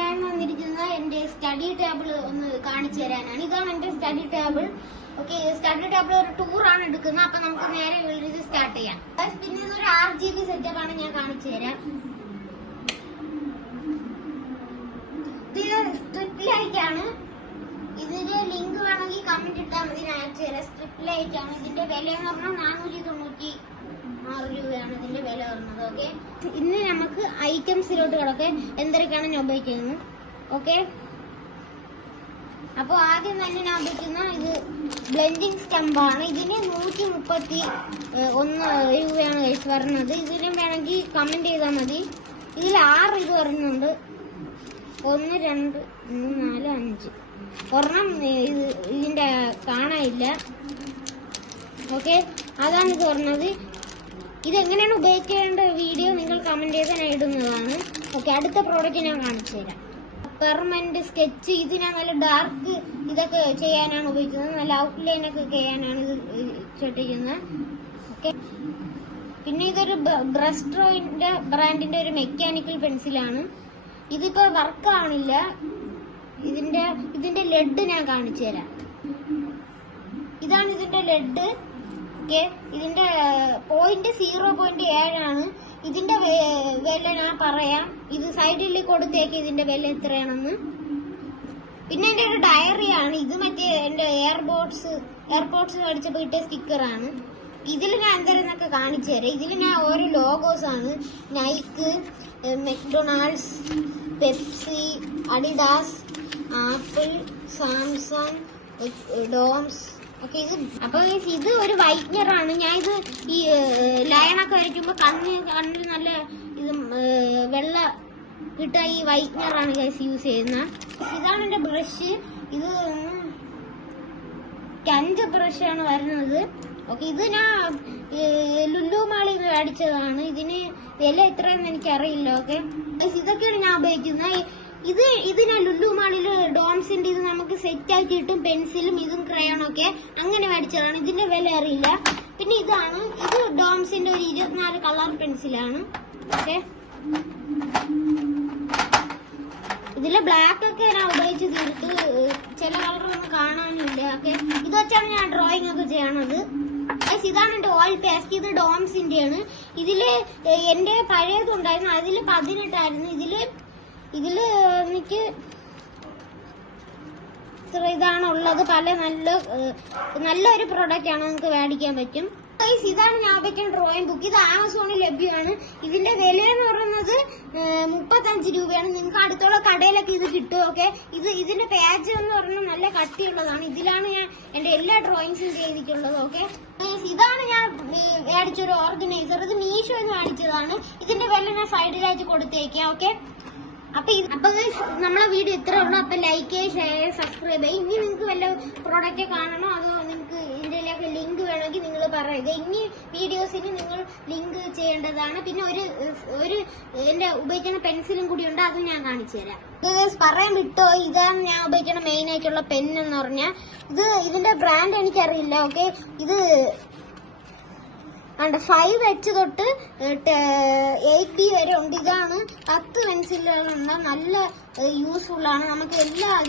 ഞാൻ വന്നിരിക്കുന്ന എന്റെ സ്റ്റഡി ടേബിൾ ഒന്ന് കാണിച്ചു തരാനാണ്. ഇതാണ് എന്റെ study table. Okay, study table ഒരു ടൂറാണ് എടുക്കുന്നത്. അപ്പൊ നമുക്ക് നേരെ ഇത് സ്റ്റാർട്ട് ചെയ്യാം. പിന്നെ ഇതൊരു RGB സെറ്റപ്പ് ആണ്, ഞാൻ കാണിച്ചു തരാം. ഇത് സ്ട്രിപ്പ് ലൈറ്റ് ആണ്. ഇതിന്റെ ലിങ്ക് വേണമെങ്കിൽ കമന്റ് ഇട്ടാൽ മതി, ഞാൻ അയച്ചു തരാം. സ്ട്രിപ്പ് ലൈറ്റ് ആണ്. ഇതിന്റെ വില എന്ന് പറഞ്ഞാൽ 496 രൂപയാണ് ഇതിന്റെ വില വരുന്നത്. ഓക്കെ, ഇന്ന് നമുക്ക് ഐറ്റംസിലോട്ട് കിടക്കെ എന്തൊക്കെയാണ് ഞാൻ ഉപയോഗിക്കുന്നത്. ഓക്കെ, അപ്പൊ ആദ്യം തന്നെ ഞാൻ ഉപയോഗിക്കുന്ന ഇത് ബ്ലെൻഡിങ് സ്റ്റമ്പാണ്. ഇതിന് 131 രൂപയാണ് വരുന്നത്. ഇതിനും വേണമെങ്കിൽ കമന്റ് ചെയ്താൽ മതി. ഇതിൽ 6 ഇത് വരുന്നുണ്ട്. 1 2 3 4 5 ഒരെണ്ണം ഇതിന്റെ കാണാനില്ല. ഓക്കെ, അതാണ് ഇത് പറഞ്ഞത്. ഇതെങ്ങനെയാണ് ഉപയോഗിക്കേണ്ട വീഡിയോ നിങ്ങൾ കമന്റ് ചെയ്ത് ഞാൻ ഇടുന്നതാണ്. ഓക്കെ, അടുത്ത പ്രോഡക്റ്റ് ഞാൻ കാണിച്ചു തരാം. Permanent sketch. ഇത് ഞാൻ നല്ല ഡാർക്ക് ഇതൊക്കെ ചെയ്യാനാണ് ഉപയോഗിക്കുന്നത്. നല്ല ഔട്ട്ലൈൻ ഒക്കെ ചെയ്യാനാണ് ഇത് ചെയ്യുന്നത്. ഓക്കെ, പിന്നെ ഇതൊരു ബ്രസ്ട്രോയിന്റെ ബ്രാൻഡിന്റെ ഒരു പെൻസിലാണ്. ഇതിപ്പോ വർക്ക് ആവണില്ല. ഇതിന്റെ ലെഡ് ഞാൻ കാണിച്ചു തരാം. ഇതാണ് ഇതിന്റെ ലെഡ്. ഓക്കെ, ഇതിന്റെ പോയിന്റ് 0.7 ആണ്. ഇതിന്റെ വില ഞാൻ പറയാം. ഇത് സൈഡിൽ കൊടുത്തേക്ക് ഇതിന്റെ വില എത്രയാണെന്ന്. പിന്നെ എന്റെ ഒരു ഡയറിയാണ്. ഇത് മറ്റേ എന്റെ എയർപോർട്സ് മേടിച്ചപ്പോ ഇട്ട സ്റ്റിക്കറാണ്. ഇതിൽ ഞാൻ എന്തെന്നൊക്കെ കാണിച്ചു തരാം. ഇതിൽ ഞാൻ ഓരോ ലോഗോസ് ആണ്. Nike, McDonald's, Pepsi, Adidas, Apple, Samsung, Doms. Okay, ഇത് ഒരു വൈറ്റ്നർ ആണ്. ഞാൻ ഇത് ഈ ലയണൊക്കെ വരയ്ക്കുമ്പോ കണ്ണിൽ നല്ല ഇത് വെള്ള കിട്ടാൻ ഈ വൈറ്റ്നർ ആണ് ഗൈസ് യൂസ് ചെയ്യുന്നത്. ഇതാണ് എന്റെ ബ്രഷ്. ഇത് 5 ബ്രഷാണ് വരുന്നത്. ഓക്കെ, ഇത് ഞാൻ ലുലു മാളിൽ നിന്ന് മേടിച്ചതാണ്. ഇതിന് വില എത്രയെന്ന് എനിക്കറിയില്ല. ഓക്കെ, ഇതൊക്കെയാണ് ഞാൻ ഉപയോഗിക്കുന്നത്. ഇത് ഞാൻ ലുലു മാളില് ഡോംസിന്റെ ഇത് നമുക്ക് സെറ്റ് ആക്കി കിട്ടും. പെൻസിലും ഇതും ക്രയോണൊക്കെ അങ്ങനെ മേടിച്ചതാണ്. ഇതിന്റെ വില അറിയില്ല. പിന്നെ ഇത് ഡോംസിന്റെ ഒരു 24 കളർ പെൻസിലാണ്. ഓക്കെ, ഇതില് ബ്ലാക്ക് ഒക്കെ ഞാൻ ഉപയോഗിച്ച് തീർത്ത്. ചില കളറൊന്നും കാണാനില്ല. ഓക്കെ, ഇത് വെച്ചാണ് ഞാൻ ഡ്രോയിങ് ഒക്കെ ചെയ്യണത്. ഇതാണ് എന്റെ ഓയിൽ പേസ്റ്റ്. ഇത് ഡോംസിന്റെയാണ്. ഇതില് എന്റെ പഴയതുണ്ടായിരുന്നു. അതില് 18 ആയിരുന്നു. ഇതില് എനിക്ക് ഇതാണ് ഉള്ളത്. നല്ലൊരു പ്രൊഡക്റ്റ് ആണ്, നിങ്ങൾക്ക് മേടിക്കാൻ പറ്റും. ഇതാണ് ഞാൻ ഉപയോഗിക്കുന്ന ഡ്രോയിങ് ബുക്ക്. ഇത് ആമസോണിൽ ലഭ്യമാണ്. ഇതിന്റെ വില എന്ന് പറയുന്നത് 35 രൂപയാണ്. നിങ്ങൾക്ക് അടുത്തുള്ള കടയിലൊക്കെ ഇത് കിട്ടും. ഓക്കെ, ഇതിന്റെ പേജ് എന്ന് പറഞ്ഞാൽ നല്ല കട്ടിയുള്ളതാണ്. ഇതിലാണ് ഞാൻ എന്റെ എല്ലാ ഡ്രോയിങ്സും ചെയ്തിട്ടുള്ളത്. ഓക്കെ, ഇതാണ് ഞാൻ മേടിച്ചൊരു ഓർഗനൈസർ. ഇത് മീഷോ എന്ന് മേടിച്ചതാണ്. ഇതിന്റെ വില ഞാൻ സൈഡിലായിട്ട് കൊടുത്തേക്കാം. ഓക്കെ, അപ്പൊ നമ്മളെ വീഡിയോ ഇത്രേ ഉള്ളൂ. അപ്പൊ ലൈക്ക് ചെയ്യുക, ഷെയർ ചെയ്യുക, സബ്സ്ക്രൈബ് ചെയ്യുക. ഇനി നിങ്ങൾക്ക് വല്ല പ്രോഡക്റ്റ് കാണണോ അതോ നിങ്ങൾക്ക് ഇതിലേക്ക് ലിങ്ക് വേണമെങ്കിൽ നിങ്ങൾ പറയുക. ഇനി വീഡിയോസിന് നിങ്ങൾ ലിങ്ക് ചെയ്യേണ്ടതാണ്. പിന്നെ ഒരു എന്റെ ഉപയോഗിക്കുന്ന പെൻസിലും കൂടി ഉണ്ട്, അതും ഞാൻ കാണിച്ചു തരാം. പറയാൻ വിട്ടോ, ഇതാണ് ഞാൻ ഉപയോഗിക്കുന്ന മെയിൻ ആയിട്ടുള്ള പെൻ എന്ന് പറഞ്ഞാൽ. ഇതിന്റെ ബ്രാൻഡ് എനിക്കറിയില്ല. ഓക്കെ, ഇത് 5H തൊട്ട് 8P വരെ ഉണ്ട്. ഇതാണ് 10 പെൻസിലുകളുണ്ട്. നല്ല യൂസ്ഫുൾ ആണ്. നമുക്ക്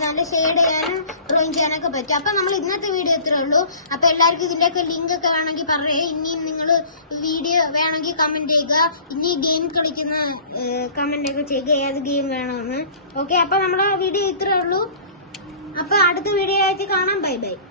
നല്ല ഷെയ്ഡ് ചെയ്യാനും ഡ്രോയിങ് ചെയ്യാനൊക്കെ പറ്റും. അപ്പൊ നമ്മൾ ഇന്നത്തെ വീഡിയോ ഇത്രേ ഉള്ളൂ. അപ്പൊ എല്ലാവർക്കും ഇതിന്റെയൊക്കെ ലിങ്ക് ഒക്കെ വേണമെങ്കിൽ പറയുക. ഇനിയും നിങ്ങൾ വീഡിയോ വേണമെങ്കിൽ കമന്റ് ചെയ്യുക. ഇനി ഗെയിം കളിക്കുന്ന കമന്റ് ഒക്കെ ചെയ്യുക, ഏത് ഗെയിം വേണമെന്ന്. ഓക്കെ, അപ്പൊ നമ്മുടെ വീഡിയോ ഇത്രേ ഉള്ളൂ. അപ്പൊ അടുത്ത വീഡിയോ ആയിട്ട് കാണാം. Bye bye.